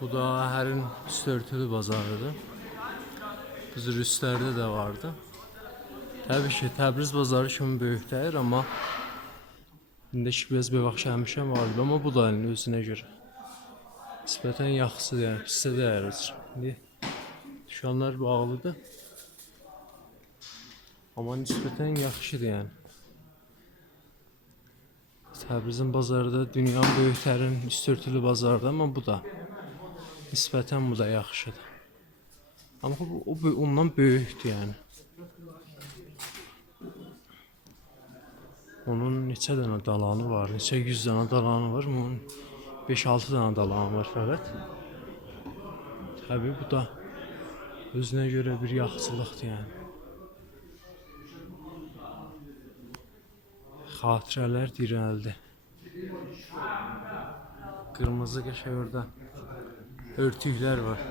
Bu da Əhərin üstü örtülü bazarıdır. Biz Rüstlərdə də vardı. Təbii ki, Təbriz bazarı kimi böyük deyil, amma indiki biraz bir vaxt gəlmişəm vardı, amma bu da özünə görə nisbətən yaxşıdır, yəni pisdə deyil. İndi dükkanlar bağlıdır, amma nisbətən yaxşıdır yəni. Təbrizin bazarı da dünyanın böyüklərin üstü örtülü bazarıdır, amma bu da nisbətən bu da yaxşıdır. Amma o ondan böyükdür yəni. Onun neçə dənə dalanı var, neçə 100 dənə dalanı var, onun 5-6 dənə dalanı var fəqət. Təbii bu da özünə görə bir yaxşılıqdır yəni. Xatirələr dirəldi. Qırmızı qəşəng orada örtüklər var.